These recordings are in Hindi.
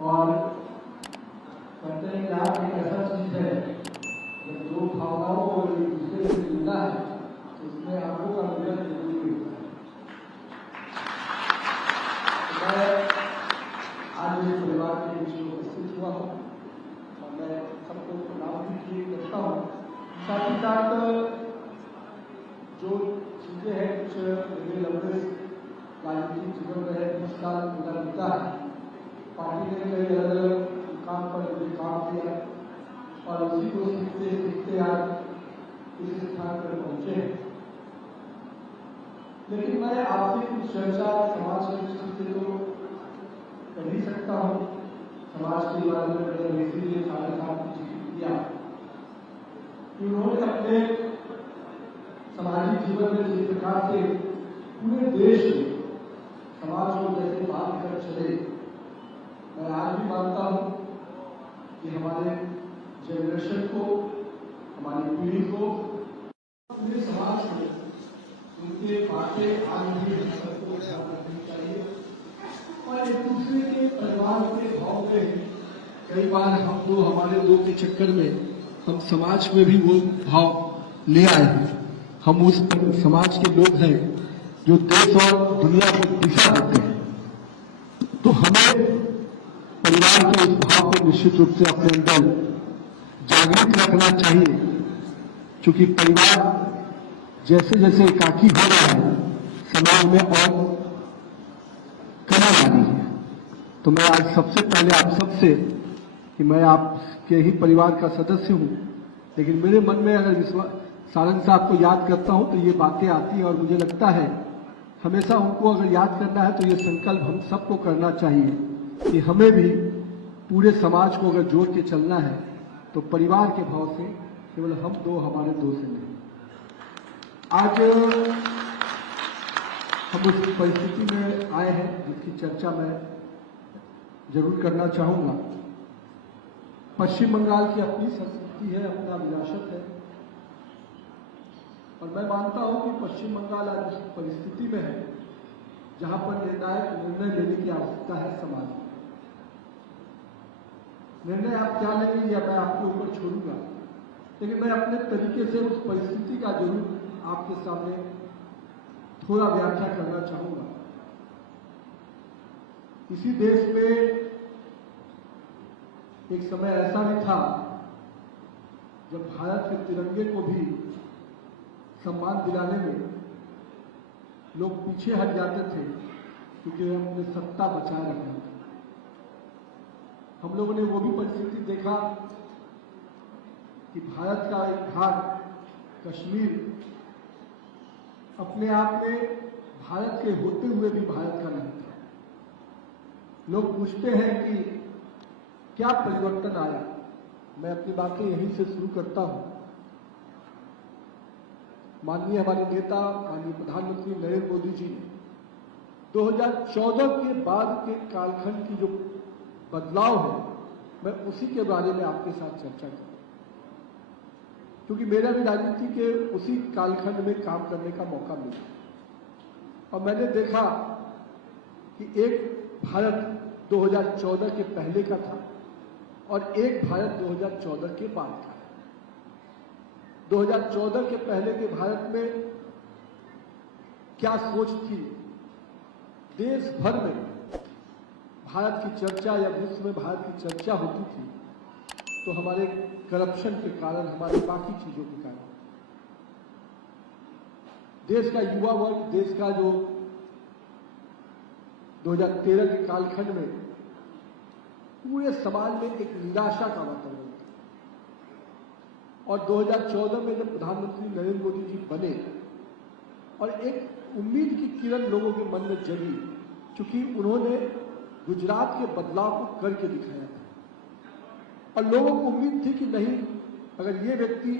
और कहते हैं कि आप एक ऐसा चीज है जब दो भावनाओं को एक दूसरे से मिलता है तो इसमें आंखों का मिलन जरूरी होता है। मैं आज मेरे परिवार के बीच में उपस्थित हुआ हूँ और मैं सबको प्रणाम भी किए करता हूँ। साथ ही साथ जो चीजें हैं कुछ मेरे लंबे राजनीतिक जीवन में 20 साल गुजर बीता है, पार्टी ने कई अलग अलग काम पर मुझे काम किया और उसी को सीखते सीखते आज इस स्थान पर पहुंचे हैं। लेकिन मैं आपसे कुछ चर्चा समाज के दृष्टि से तो कर ही सकता हूँ। समाज के बारे में मैंने इसीलिए सारे साथ जिक्र किया कि उन्होंने अपने सामाजिक जीवन में जिस प्रकार से पूरे देश में समाज को जैसे बांध कर चले, मैं आज भी मानता हूं कि हमारे जनरेशन को, हमारी पीढ़ी को, पूरे समाज में उनके बातें आज भी सबको ध्यान रखनी चाहिए और एक दूसरे के परिवार के भाव में कई बार हम दो हमारे दो के चक्कर में हम समाज में भी वो भाव ले आए हैं। हम उस समाज के लोग हैं जो देश और दुनिया को दिशा देते हैं। तो हमें परिवार के इस भाव को निश्चित रूप से अपने अंदर जागृत रखना चाहिए, क्योंकि परिवार जैसे जैसे एकाकी हो रहा है समाज में और कमी आ रही है। तो मैं आज सबसे पहले आप सबसे कि मैं आपके ही परिवार का सदस्य हूं, लेकिन मेरे मन में अगर विश्वास सारंग साहब को याद करता हूं तो ये बातें आती हैं और मुझे लगता है हमेशा उनको अगर याद करना है तो ये संकल्प हम सबको करना चाहिए कि हमें भी पूरे समाज को अगर जोड़ के चलना है तो परिवार के भाव से केवल हम दो हमारे दो से नहीं। आज हम उस परिस्थिति में आए हैं जिसकी चर्चा मैं जरूर करना चाहूंगा। पश्चिम बंगाल की अपनी संस्कृति है, अपना विरासत है और मैं मानता हूं कि पश्चिम बंगाल आज उस परिस्थिति में है जहां पर निर्णायक निर्णय लेने की आवश्यकता है समाज में। निर्णय आप क्या लेंगे या मैं आपके ऊपर छोड़ूंगा, लेकिन मैं अपने तरीके से उस परिस्थिति का जरूर आपके सामने थोड़ा व्याख्या करना चाहूंगा। इसी देश में एक समय ऐसा भी था जब भारत के तिरंगे को भी सम्मान दिलाने में लोग पीछे हट जाते थे क्योंकि हम अपनी सत्ता बचाए रखना था। हम लोगों ने वो भी परिस्थिति देखा कि भारत का एक भाग कश्मीर अपने आप में भारत के होते हुए भी भारत का नहीं था। लोग पूछते हैं कि क्या परिवर्तन आया। मैं अपनी बातें यहीं से शुरू करता हूं। माननीय हमारे नेता माननीय प्रधानमंत्री नरेंद्र मोदी जी ने 2014 के बाद के कालखंड की जो बदलाव है मैं उसी के बारे में आपके साथ चर्चा करूं, क्योंकि मेरा भी राजनीति के उसी कालखंड में काम करने का मौका मिला और मैंने देखा कि एक भारत 2014 के पहले का था और एक भारत 2014 के बाद का है। 2014 के पहले के भारत में क्या सोच थी, देश भर में भारत की चर्चा या विश्व में भारत की चर्चा होती थी तो हमारे करप्शन के कारण, हमारे बाकी चीजों के कारण देश का युवा वर्ग, देश का जो 2013 के कालखंड में पूरे समाज में एक निराशा का वातावरण था और 2014 में जब प्रधानमंत्री नरेंद्र मोदी जी बने और एक उम्मीद की किरण लोगों के मन में जगी, क्योंकि उन्होंने गुजरात के बदलाव को करके दिखाया था और लोगों को उम्मीद थी कि नहीं, अगर ये व्यक्ति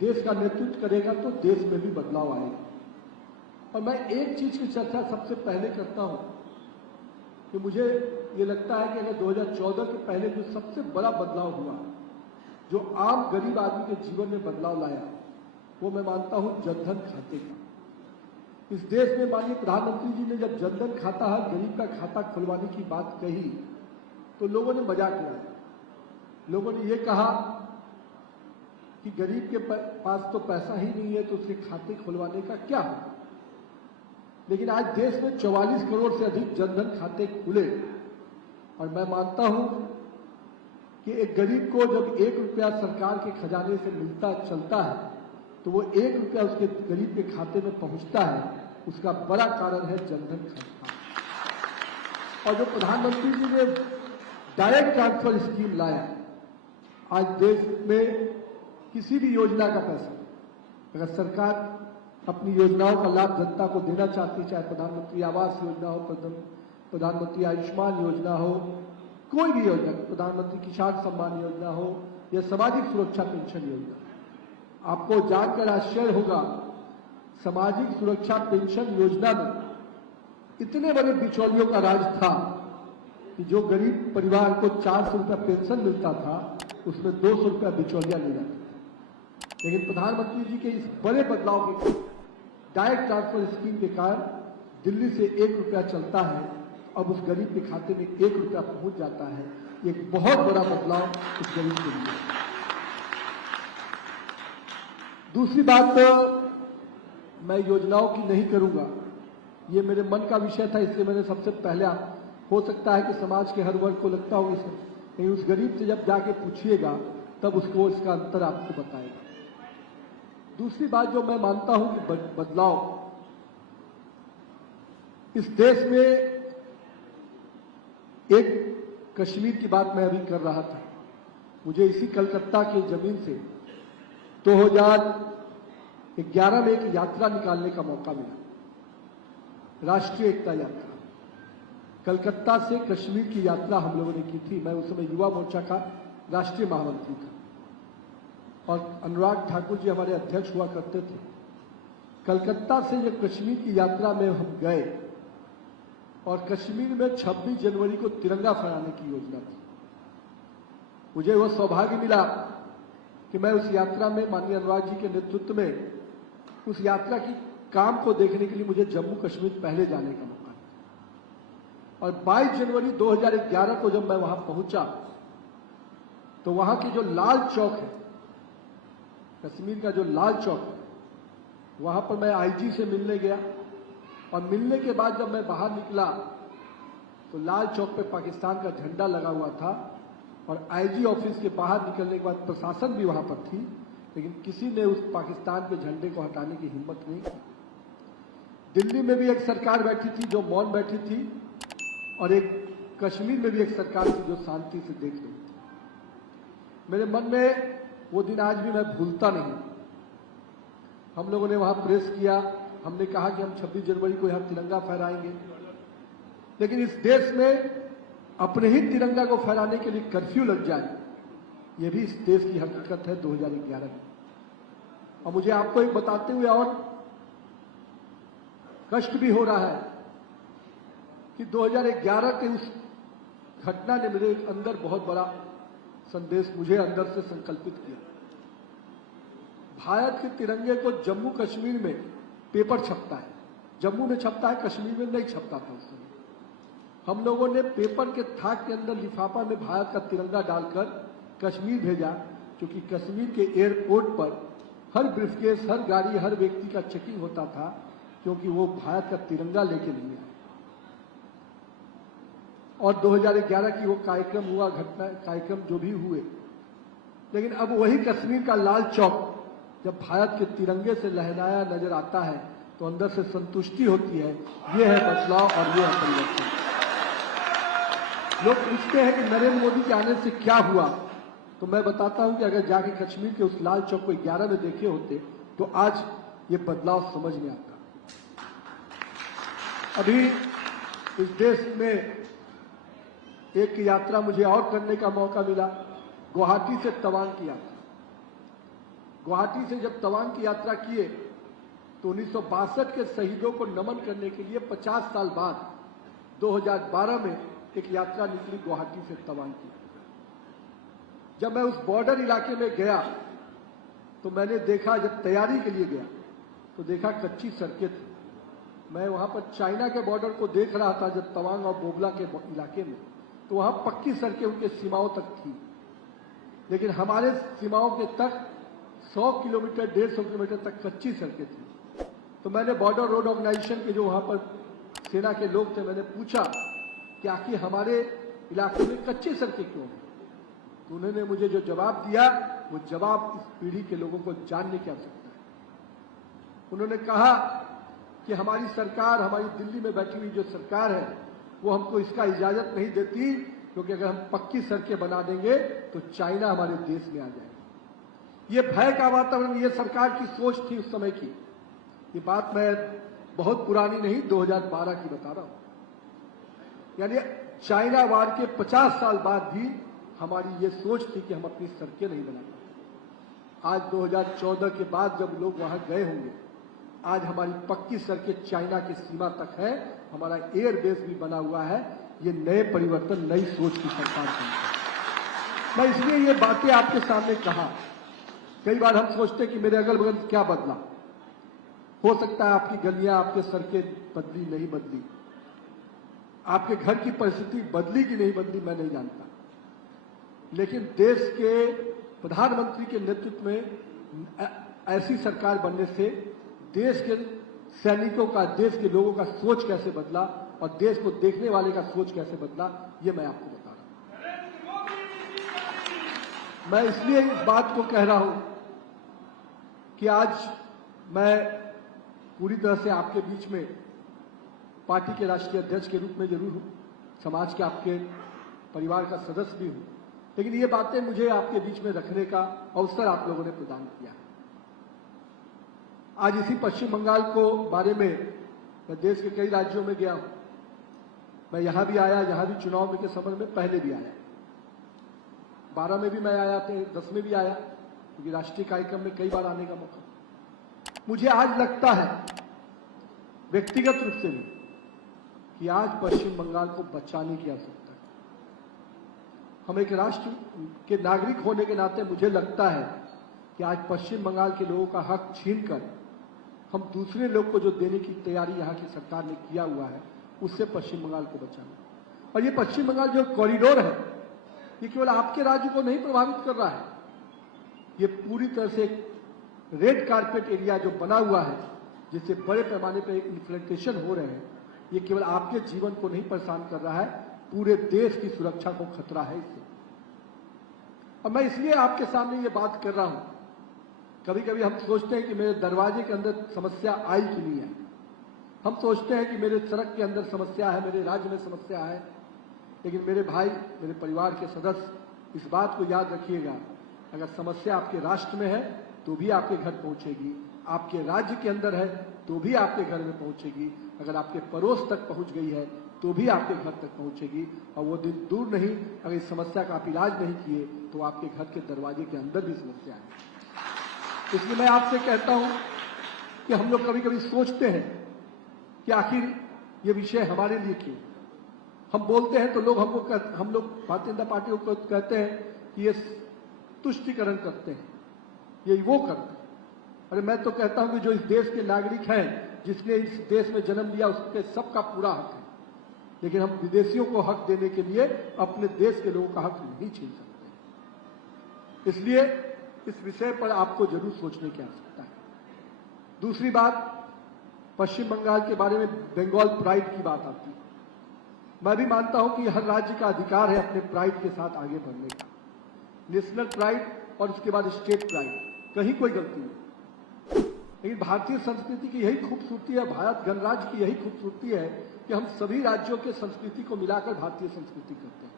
देश का नेतृत्व करेगा तो देश में भी बदलाव आएगा। और मैं एक चीज की चर्चा सबसे पहले करता हूं कि मुझे ये लगता है कि अगर 2014 के पहले जो सबसे बड़ा बदलाव हुआ, जो आम गरीब आदमी के जीवन में बदलाव लाया, वो मैं मानता हूं जनधन खाते का। इस देश में माननीय प्रधानमंत्री जी ने जब जनधन खाता, हर गरीब का खाता खुलवाने की बात कही तो लोगों ने मजाक उड़ाया। लोगों ने ये कहा कि गरीब के पास तो पैसा ही नहीं है तो उसके खाते खुलवाने का क्या होगा। लेकिन आज देश में 44 करोड़ से अधिक जनधन खाते खुले और मैं मानता हूं कि एक गरीब को जब 1 रुपया सरकार के खजाने से मिलता चलता है तो वो 1 रुपया उसके गरीब के खाते में पहुंचता है, उसका बड़ा कारण है जनधन खाता। और जो प्रधानमंत्री जी ने डायरेक्ट ट्रांसफर स्कीम लाया, आज देश में किसी भी योजना का पैसा अगर सरकार अपनी योजनाओं का लाभ जनता को देना चाहती, चाहे प्रधानमंत्री आवास योजना हो, प्रधानमंत्री आयुष्मान योजना हो, कोई भी योजना, प्रधानमंत्री किसान सम्मान योजना हो या सामाजिक सुरक्षा पेंशन योजना, आपको जानकर आश्चर्य होगा सामाजिक सुरक्षा पेंशन योजना में इतने बड़े बिचौलियों का राज था कि जो गरीब परिवार को 400 रुपया पेंशन मिलता था उसमें 200 रुपया बिचौलिया ले जाते थे। लेकिन प्रधानमंत्री जी के इस बड़े बदलाव के डायरेक्ट ट्रांसफर स्कीम के कारण दिल्ली से 1 रुपया चलता है, अब उस गरीब के खाते में 1 रुपया पहुंच जाता है। एक बहुत बड़ा बदलाव उस गरीब के लिए। दूसरी बात मैं योजनाओं की नहीं करूंगा, ये मेरे मन का विषय था, इसलिए मैंने सबसे पहले, हो सकता है कि समाज के हर वर्ग को लगता हो लेकिन उस गरीब से जब जाके पूछिएगा तब उसको इसका अंतर आपको बताएगा। दूसरी बात जो मैं मानता हूं कि बदलाव इस देश में, एक कश्मीर की बात मैं अभी कर रहा था, मुझे इसी कलकत्ता की जमीन से 2011 में एक यात्रा निकालने का मौका मिला, राष्ट्रीय एकता यात्रा। कलकत्ता से कश्मीर की यात्रा हम लोगों ने की थी। मैं उस समय युवा मोर्चा का राष्ट्रीय महामंत्री था और अनुराग ठाकुर जी हमारे अध्यक्ष हुआ करते थे। कलकत्ता से जब कश्मीर की यात्रा में हम गए और कश्मीर में 26 जनवरी को तिरंगा फहराने की योजना थी, मुझे वह सौभाग्य मिला कि मैं उस यात्रा में माननीय अनुराग जी के नेतृत्व में उस यात्रा की काम को देखने के लिए मुझे जम्मू कश्मीर पहले जाने का मौका मिला। और 22 जनवरी 2011 को जब मैं वहां पहुंचा तो वहां की जो लाल चौक है, कश्मीर का जो लाल चौक है, वहां पर मैं आईजी से मिलने गया और मिलने के बाद जब मैं बाहर निकला तो लाल चौक पे पाकिस्तान का झंडा लगा हुआ था और आईजी ऑफिस के बाहर निकलने के बाद प्रशासन भी वहां पर थी, लेकिन किसी ने उस पाकिस्तान के झंडे को हटाने की हिम्मत नहीं की। दिल्ली में भी एक सरकार बैठी थी जो मौन बैठी थी और एक कश्मीर में भी एक सरकार थी जो शांति से देख रही थी। मेरे मन में वो दिन आज भी मैं भूलता नहीं। हम लोगों ने वहां प्रेस किया, हमने कहा कि हम 26 जनवरी को यहां तिरंगा फहराएंगे, लेकिन इस देश में अपने ही तिरंगा को फहराने के लिए कर्फ्यू लग जाए, यह भी इस देश की हकीकत है 2011 की। और मुझे आपको एक बताते हुए और कष्ट भी हो रहा है कि 2011 के उस घटना ने मेरे अंदर बहुत बड़ा संदेश मुझे अंदर से संकल्पित किया। भारत के तिरंगे को जम्मू कश्मीर में पेपर छपता है, जम्मू में छपता है, कश्मीर में नहीं छपता था उस समय। हम लोगों ने पेपर के थाक के अंदर लिफाफा में भारत का तिरंगा डालकर कश्मीर भेजा, क्योंकि कश्मीर के एयरपोर्ट पर हर ब्रीफकेस, हर गाड़ी, हर व्यक्ति का चेकिंग होता था, क्योंकि वो भारत का तिरंगा लेके नहीं आए। और 2011 की वो कार्यक्रम हुआ, घटना कार्यक्रम जो भी हुए, लेकिन अब वही कश्मीर का लाल चौक जब भारत के तिरंगे से लहराया नजर आता है तो अंदर से संतुष्टि होती है। ये है बदलाव और ये है परिवर्तन। लोग पूछते हैं कि नरेंद्र मोदी के आने से क्या हुआ, तो मैं बताता हूं कि अगर जाके कश्मीर के उस लाल चौक को 11 में देखे होते तो आज ये बदलाव समझ में आता। अभी इस देश में एक यात्रा मुझे और करने का मौका मिला, गुवाहाटी से तवांग की यात्रा। गुवाहाटी से जब तवांग की यात्रा किए तो 1962 के शहीदों को नमन करने के लिए 50 साल बाद 2012 में एक यात्रा निकली गुवाहाटी से तवांग की। जब मैं उस बॉर्डर इलाके में गया तो मैंने देखा, जब तैयारी के लिए गया तो देखा कच्ची सड़कें थी। मैं वहां पर चाइना के बॉर्डर को देख रहा था जब तवांग और बोगला के इलाके में, तो वहां पक्की सड़कें उनके सीमाओं तक थी, लेकिन हमारे सीमाओं के तक 100 किलोमीटर 150 किलोमीटर तक कच्ची सड़कें थी। तो मैंने बॉर्डर रोड ऑर्गेनाइजेशन के जो वहां पर सेना के लोग थे, मैंने पूछा कि आखिर हमारे इलाके में कच्ची सड़कें क्यों हैं? तो उन्होंने मुझे जो जवाब दिया, वो जवाब इस पीढ़ी के लोगों को जानने की आवश्यकता है। उन्होंने कहा कि हमारी सरकार, हमारी दिल्ली में बैठी हुई जो सरकार है, वो हमको इसका इजाजत नहीं देती, क्योंकि अगर हम पक्की सड़कें बना देंगे तो चाइना हमारे देश में आ जाएगा। ये भय का वातावरण, ये सरकार की सोच थी उस समय की। ये बात मैं बहुत पुरानी नहीं, 2012 की बता रहा हूं। यानी चाइना वार के 50 साल बाद भी हमारी ये सोच थी कि हम अपनी सड़कें नहीं बना पाते। आज 2014 के बाद जब लोग वहां गए होंगे, आज हमारी पक्की सड़कें चाइना की सीमा तक है, हमारा एयरबेस भी बना हुआ है। ये नए परिवर्तन, नई सोच की सरकार है। मैं इसलिए ये बातें आपके सामने कहा। कई बार हम सोचते हैं कि मेरे अगल बगल क्या बदला। हो सकता है आपकी गलियां, आपके सड़कें बदली, नहीं बदली, आपके घर की परिस्थिति बदली कि नहीं बदली, मैं नहीं जानता। लेकिन देश के प्रधानमंत्री के नेतृत्व में ऐसी सरकार बनने से देश के सैनिकों का, देश के लोगों का सोच कैसे बदला और देश को देखने वाले का सोच कैसे बदला, ये मैं आपको बता रहा हूं। मैं इसलिए इस बात को कह रहा हूं कि आज मैं पूरी तरह से आपके बीच में पार्टी के राष्ट्रीय अध्यक्ष के रूप में जरूर हूं, समाज के आपके परिवार का सदस्य भी हूं, लेकिन ये बातें मुझे आपके बीच में रखने का अवसर आप लोगों ने प्रदान किया। आज इसी पश्चिम बंगाल को बारे में मैं देश के कई राज्यों में गया हूं। मैं यहां भी आया, यहां भी चुनाव के समय में पहले भी आया, 12 में भी मैं आया था, 10 में भी आया, क्योंकि राष्ट्रीय कार्यक्रम में कई बार आने का मौका। मुझे आज लगता है व्यक्तिगत रूप से भी कि आज पश्चिम बंगाल को बचाने की आवश्यकता है। हम एक राष्ट्र के नागरिक होने के नाते मुझे लगता है कि आज पश्चिम बंगाल के लोगों का हक छीनकर हम दूसरे लोग को जो देने की तैयारी यहाँ की सरकार ने किया हुआ है, उससे पश्चिम बंगाल को बचाना। और ये पश्चिम बंगाल जो कॉरिडोर है, ये केवल आपके राज्य को नहीं प्रभावित कर रहा है, ये पूरी तरह से एक रेड कारपेट एरिया जो बना हुआ है, जिससे बड़े पैमाने पर इन्फ्लेटेशन हो रहे हैं, ये केवल आपके जीवन को नहीं परेशान कर रहा है, पूरे देश की सुरक्षा को खतरा है इससे। और मैं इसलिए आपके सामने ये बात कर रहा हूं। कभी कभी हम सोचते हैं कि मेरे दरवाजे के अंदर समस्या आई कि नहीं है, हम सोचते हैं कि मेरे सड़क के अंदर समस्या है, मेरे राज्य में समस्या है, लेकिन मेरे भाई, मेरे परिवार के सदस्य, इस बात को याद रखिएगा, अगर समस्या आपके राष्ट्र में है तो भी आपके घर पहुंचेगी, आपके राज्य के अंदर है तो भी आपके घर में पहुंचेगी, अगर आपके पड़ोस तक पहुंच गई है तो भी आपके घर तक पहुंचेगी। और वो दिन दूर नहीं, अगर इस समस्या का आप इलाज नहीं किए तो आपके घर के दरवाजे के अंदर भी समस्या है। इसलिए मैं आपसे कहता हूं कि हम लोग कभी कभी सोचते हैं कि आखिर ये विषय हमारे लिए क्यों। हम बोलते हैं तो लोग हम लोग भारतीय जनता पार्टी को कहते हैं कि ये तुष्टीकरण करते हैं, ये वो करते हैं। अरे मैं तो कहता हूं कि जो इस देश के नागरिक हैं, जिसने इस देश में जन्म लिया, उसके सबका पूरा हक है, लेकिन हम विदेशियों को हक देने के लिए अपने देश के लोगों का हक नहीं छीन सकते। इसलिए इस विषय पर आपको जरूर सोचने की आवश्यकता है। दूसरी बात, पश्चिम बंगाल के बारे में बंगाल प्राइड की बात आती है। मैं भी मानता हूं कि हर राज्य का अधिकार है अपने प्राइड के साथ आगे बढ़ने का, नेशनल प्राइड और उसके बाद स्टेट प्राइड, कहीं कोई गलती नहीं। लेकिन भारतीय संस्कृति की यही खूबसूरती है, भारत गणराज्य की यही खूबसूरती है कि हम सभी राज्यों के संस्कृति को मिलाकर भारतीय संस्कृति करते हैं।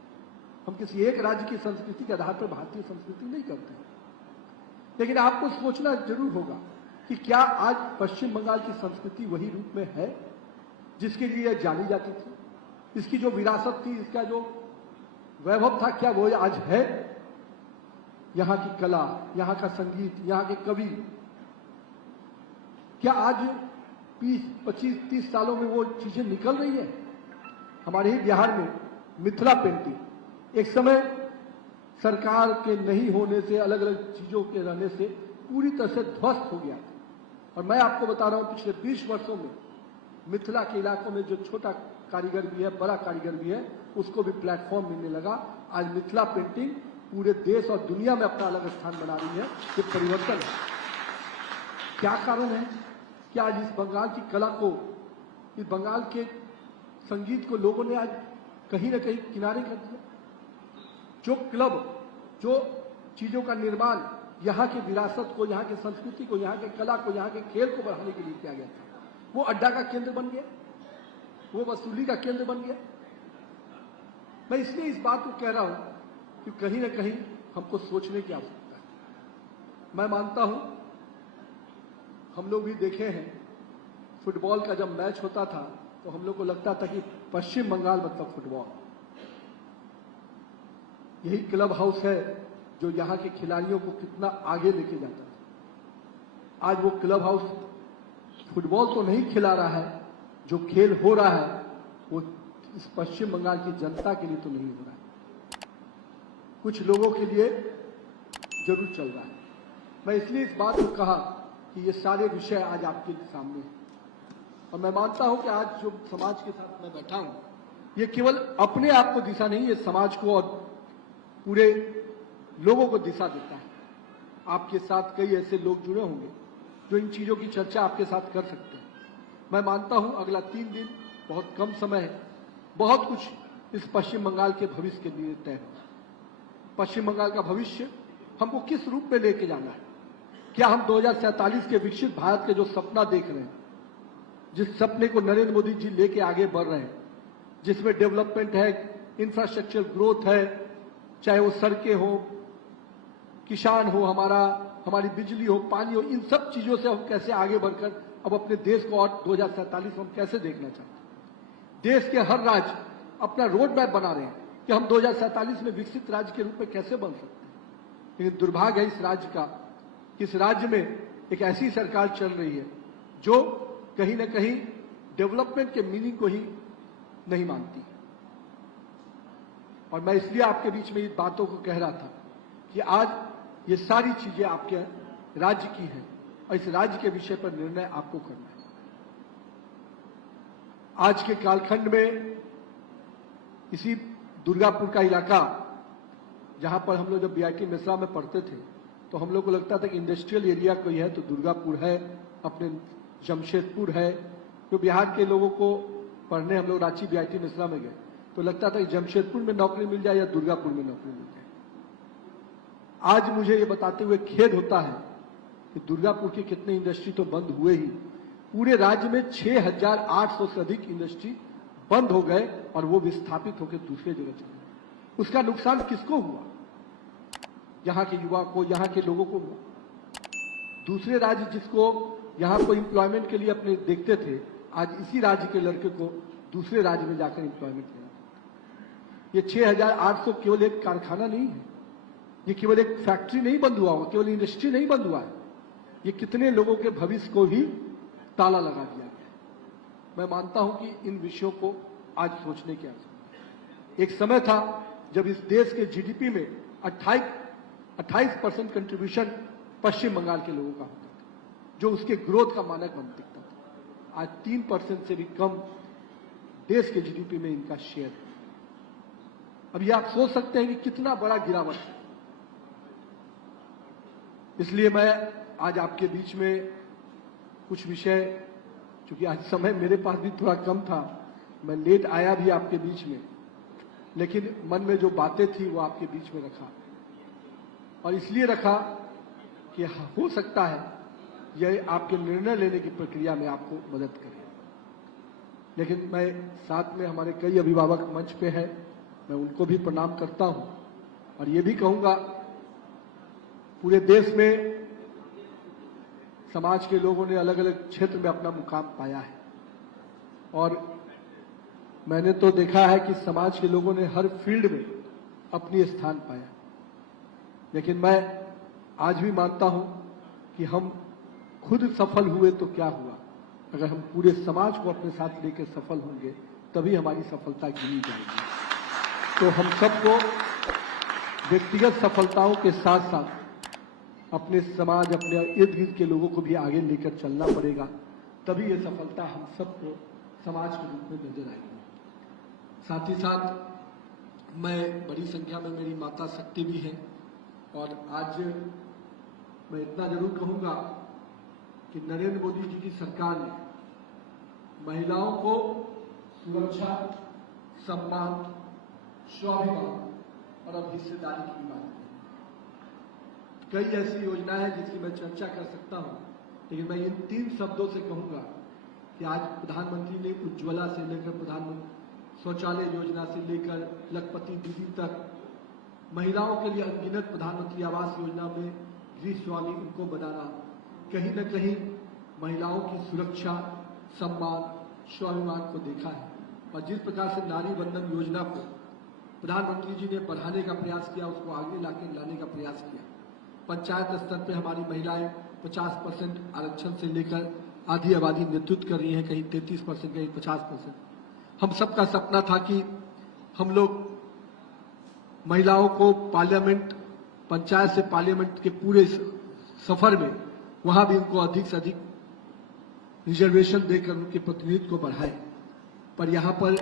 हम किसी एक राज्य की संस्कृति के आधार पर भारतीय संस्कृति नहीं करते हैं। लेकिन आपको सोचना जरूर होगा कि क्या आज पश्चिम बंगाल की संस्कृति वही रूप में है जिसके लिए जानी जाती थी? इसकी जो विरासत थी, इसका जो वैभव था, क्या वो आज है? यहां की कला, यहां का संगीत, यहां के कवि, क्या आज 20-25-30 सालों में वो चीजें निकल रही है? हमारे ही बिहार में मिथिला पेंटिंग एक समय सरकार के नहीं होने से, अलग अलग चीजों के रहने से पूरी तरह से ध्वस्त हो गया था। और मैं आपको बता रहा हूं, पिछले 20 वर्षों में मिथिला के इलाकों में जो छोटा कारीगर भी है, बड़ा कारीगर भी है, उसको भी प्लेटफॉर्म मिलने लगा। आज मिथिला पेंटिंग पूरे देश और दुनिया में अपना अलग स्थान बना रही है। ये परिवर्तन है। क्या कारण है कि आज इस बंगाल की कला को, इस बंगाल के संगीत को लोगों ने आज कहीं न कहीं किनारे कर दिया। जो क्लब, जो चीजों का निर्माण यहाँ की विरासत को, यहाँ की संस्कृति को, यहाँ के कला को, यहाँ के खेल को बढ़ाने के लिए किया गया था, वो अड्डा का केंद्र बन गया, वो वसूली का केंद्र बन गया। मैं इसलिए इस बात को कह रहा हूं कि कहीं न कहीं हमको सोचने की आवश्यकता है। मैं मानता हूं, हम लोग भी देखे हैं, फुटबॉल का जब मैच होता था तो हम लोग को लगता था कि पश्चिम बंगाल मतलब फुटबॉल। यही क्लब हाउस है जो यहाँ के खिलाड़ियों को कितना आगे लेके जाता था। आज वो क्लब हाउस फुटबॉल तो नहीं खिला रहा है, जो खेल हो रहा है वो इस पश्चिम बंगाल की जनता के लिए तो नहीं हो रहा है, कुछ लोगों के लिए जरूर चल रहा है। मैं इसलिए इस बात को कहा कि ये सारे विषय आज आपके सामने हैं, और मैं मानता हूं कि आज जो समाज के साथ मैं बैठा हूं, ये केवल अपने आप को दिशा नहीं, ये समाज को और पूरे लोगों को दिशा देता है। आपके साथ कई ऐसे लोग जुड़े होंगे जो इन चीजों की चर्चा आपके साथ कर सकते हैं। मैं मानता हूं अगला 3 दिन बहुत कम समय है, बहुत कुछ इस पश्चिम बंगाल के भविष्य के लिए तय है। पश्चिम बंगाल का भविष्य हमको किस रूप में लेके जाना है? क्या हम 2047 के विकसित भारत के जो सपना देख रहे हैं, जिस सपने को नरेंद्र मोदी जी लेके आगे बढ़ रहे हैं, जिसमें डेवलपमेंट है, इंफ्रास्ट्रक्चर ग्रोथ है, चाहे वो सड़कें हो, किसान हो, हमारी बिजली हो, पानी हो, इन सब चीजों से हम कैसे आगे बढ़कर अब अपने देश को और 2047 हम कैसे देखना चाहते हैं। देश के हर राज्य अपना रोड मैप बना रहे हैं कि हम 2047 में विकसित राज्य के रूप में कैसे बन सकते हैं। लेकिन दुर्भाग्य है इस राज्य का, इस राज्य में एक ऐसी सरकार चल रही है जो कहीं न कहीं डेवलपमेंट के मीनिंग को ही नहीं मानती। और मैं इसलिए आपके बीच में इन बातों को कह रहा था कि आज ये सारी चीजें आपके राज्य की हैं और इस राज्य के विषय पर निर्णय आपको करना है। आज के कालखंड में इसी दुर्गापुर का इलाका, जहां पर हम लोग जब बीआईटी मिश्रा में पढ़ते थे तो हम लोग को लगता था कि इंडस्ट्रियल एरिया कोई है तो दुर्गापुर है, अपने जमशेदपुर है। तो बिहार के लोगों को पढ़ने हम लोग रांची बीआईटी मिश्रा में गए तो लगता था कि जमशेदपुर में नौकरी मिल जाए या दुर्गापुर में नौकरी मिल जाए। आज मुझे ये बताते हुए खेद होता है कि दुर्गापुर के कितने इंडस्ट्री तो बंद हुए ही, पूरे राज्य में 6800 से अधिक इंडस्ट्री बंद हो गए और वो विस्थापित होकर दूसरे जगह चले गए। उसका नुकसान किसको हुआ? यहाँ के युवा को, यहाँ के लोगों को हुआ। दूसरे राज्य जिसको यहाँ को एम्प्लॉयमेंट के लिए अपने देखते थे, आज इसी राज्य के लड़के को दूसरे राज्य में जाकर एम्प्लॉयमेंट लेना। ये 6800 केवल एक कारखाना नहीं है, ये केवल एक फैक्ट्री नहीं बंद हुआ होगा, केवल इंडस्ट्री नहीं बंद हुआ है, ये कितने लोगों के भविष्य को ही ताला लगा दिया गया। मैं मानता हूं कि इन विषयों को आज सोचने की आवश्यकता है। एक समय था जब इस देश के जीडीपी में 28% कंट्रीब्यूशन पश्चिम बंगाल के लोगों का होता था, जो उसके ग्रोथ का मानक बन दिखता था। आज 3% से भी कम देश के जीडीपी में इनका शेयर है। अब ये आप सोच सकते हैं कि कितना बड़ा गिरावट है। इसलिए मैं आज आपके बीच में कुछ विषय, चूंकि आज समय मेरे पास भी थोड़ा कम था, मैं लेट आया भी आपके बीच में, लेकिन मन में जो बातें थी वो आपके बीच में रखा। और इसलिए रखा कि हो सकता है यह आपके निर्णय लेने की प्रक्रिया में आपको मदद करे। लेकिन मैं साथ में हमारे कई अभिभावक मंच पे हैं, मैं उनको भी प्रणाम करता हूं और ये भी कहूंगा पूरे देश में समाज के लोगों ने अलग अलग क्षेत्र में अपना मुकाम पाया है और मैंने तो देखा है कि समाज के लोगों ने हर फील्ड में अपनी स्थान पाया। लेकिन मैं आज भी मानता हूं कि हम खुद सफल हुए तो क्या हुआ, अगर हम पूरे समाज को अपने साथ लेकर सफल होंगे तभी हमारी सफलता गिनी जाएगी। तो हम सबको व्यक्तिगत सफलताओं के साथ साथ अपने समाज, अपने इर्द गिर्द के लोगों को भी आगे लेकर चलना पड़ेगा, तभी ये सफलता हम सबको समाज के रूप में नजर आएगी। साथ ही साथ मैं बड़ी संख्या में मेरी माता शक्ति भी हैं और आज मैं इतना जरूर कहूंगा कि नरेंद्र मोदी जी की सरकार ने महिलाओं को सुरक्षा, सम्मान, स्वाभिमान और अब हिस्सेदारी की बात है। कई ऐसी योजनाएं हैं जिसकी मैं चर्चा कर सकता हूं, लेकिन मैं इन 3 शब्दों से कहूंगा कि आज प्रधानमंत्री ने उज्ज्वला से लेकर प्रधानमंत्री शौचालय योजना से लेकर लखपति दीदी तक महिलाओं के लिए अनगिनत प्रधानमंत्री आवास योजना में गृह स्वामी उनको बनाना, कहीं न कहीं महिलाओं की सुरक्षा, सम्मान, स्वाभिमान को देखा है। और जिस प्रकार से नारी बंधन योजना को प्रधानमंत्री जी ने बढ़ाने का प्रयास किया, उसको आगे लाने का प्रयास किया। पंचायत स्तर पर हमारी महिलाएं 50% आरक्षण से लेकर आधी आबादी नेतृत्व कर रही हैं, कहीं 33%, कहीं 50%। हम सबका सपना था कि हम लोग महिलाओं को पार्लियामेंट, पंचायत से पार्लियामेंट के पूरे सफर में वहां भी उनको अधिक से अधिक रिजर्वेशन देकर उनके प्रतिनिधित्व को बढ़ाए। पर यहां पर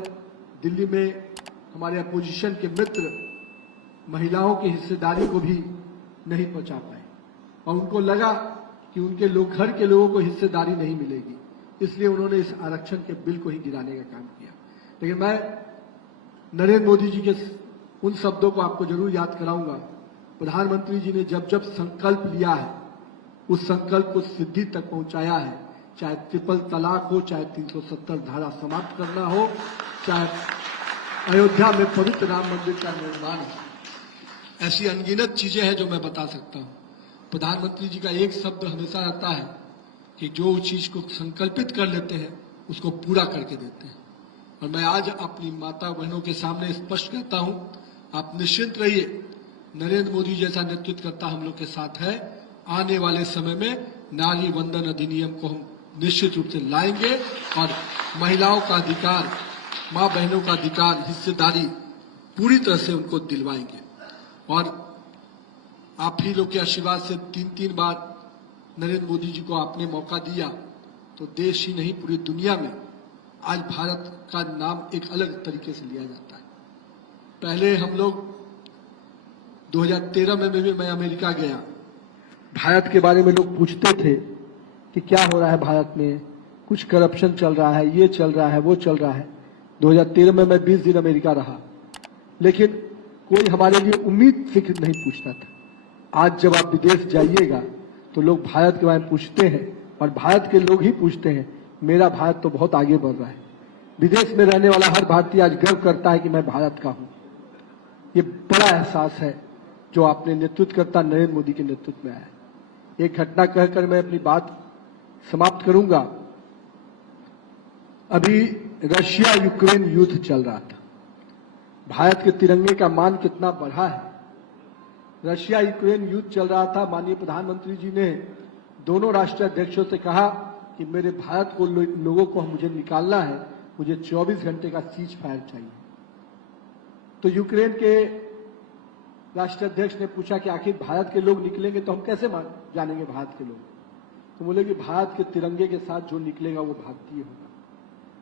दिल्ली में हमारे अपोजिशन के मित्र महिलाओं की हिस्सेदारी को भी नहीं पहुंचा पाए और उनको लगा कि उनके लोग, घर के लोगों को हिस्सेदारी नहीं मिलेगी, इसलिए उन्होंने इस आरक्षण के बिल को ही गिराने का काम किया। लेकिन मैं नरेंद्र मोदी जी के उन शब्दों को आपको जरूर याद कराऊंगा। प्रधानमंत्री जी ने जब जब संकल्प लिया है, उस संकल्प को सिद्धि तक पहुंचाया है, चाहे ट्रिपल तलाक हो, चाहे 370 धारा समाप्त करना हो, चाहे अयोध्या में पवित्र राम मंदिर का निर्माण हो। ऐसी अनगिनत चीजें हैं जो मैं बता सकता हूं। प्रधानमंत्री जी का एक शब्द हमेशा रहता है कि जो चीज को संकल्पित कर लेते हैं उसको पूरा करके देते हैं। और मैं आज अपनी माता बहनों के सामने स्पष्ट कहता हूं, आप निश्चिंत रहिए, नरेंद्र मोदी जैसा नेतृत्वकर्ता हम लोग के साथ है। आने वाले समय में नारी वंदन अधिनियम को हम निश्चित रूप से लाएंगे और महिलाओं का अधिकार, मां बहनों का अधिकार, हिस्सेदारी पूरी तरह से उनको दिलवाएंगे। और आप ही लोग के आशीर्वाद से 3 बार नरेंद्र मोदी जी को आपने मौका दिया, तो देश ही नहीं पूरी दुनिया में आज भारत का नाम एक अलग तरीके से लिया जाता है। पहले हम लोग 2013 में भी मैं अमेरिका गया, भारत के बारे में लोग पूछते थे कि क्या हो रहा है भारत में, कुछ करप्शन चल रहा है, ये चल रहा है, वो चल रहा है। 2013 में मैं 20 दिन अमेरिका रहा, लेकिन कोई हमारे लिए उम्मीद फिक्र नहीं पूछता था। आज जब आप विदेश जाइएगा तो लोग भारत के बारे में पूछते हैं और भारत के लोग ही पूछते हैं, मेरा भारत तो बहुत आगे बढ़ रहा है। विदेश में रहने वाला हर भारतीय आज गर्व करता है कि मैं भारत का हूं। ये बड़ा एहसास है जो आपने नेतृत्वकर्ता नरेंद्र मोदी के नेतृत्व में आया है। एक घटना कहकर मैं अपनी बात समाप्त करूंगा। अभी रशिया यूक्रेन युद्ध चल रहा था, भारत के तिरंगे का मान कितना बढ़ा है। रशिया यूक्रेन युद्ध चल रहा था, माननीय प्रधानमंत्री जी ने दोनों राष्ट्राध्यक्षों से कहा कि मेरे भारत को लोगों को मुझे निकालना है, मुझे 24 घंटे का सीज फायर चाहिए। तो यूक्रेन के राष्ट्राध्यक्ष ने पूछा कि आखिर भारत के लोग निकलेंगे तो हम कैसे जानेंगे भारत के लोग। तो बोले कि भारत के तिरंगे के साथ जो निकलेगा वो भारतीय होगा।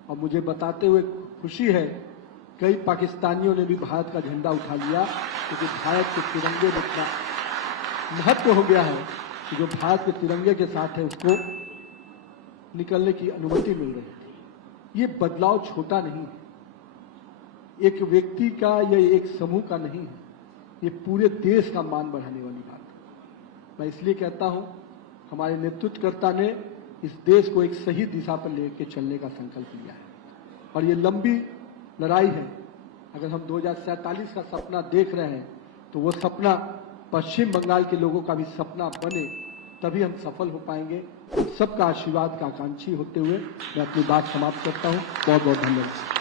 और मुझे बताते हुए खुशी है, कई पाकिस्तानियों ने भी भारत का झंडा उठा लिया, क्योंकि भारत के तिरंगे में इतना महत्व हो गया है कि जो भारत के तिरंगे के साथ है उसको निकलने की अनुमति मिल रही है। ये बदलाव छोटा नहीं है, एक व्यक्ति का या एक समूह का नहीं है, ये पूरे देश का मान बढ़ाने वाली बात है। मैं इसलिए कहता हूं, हमारे नेतृत्वकर्ता ने इस देश को एक सही दिशा पर लेकर चलने का संकल्प लिया है और ये लंबी लड़ाई है। अगर हम 2047 का सपना देख रहे हैं तो वो सपना पश्चिम बंगाल के लोगों का भी सपना बने, तभी हम सफल हो पाएंगे। सबका आशीर्वाद का आकांक्षी होते हुए मैं अपनी बात समाप्त करता हूं। बहुत बहुत धन्यवाद।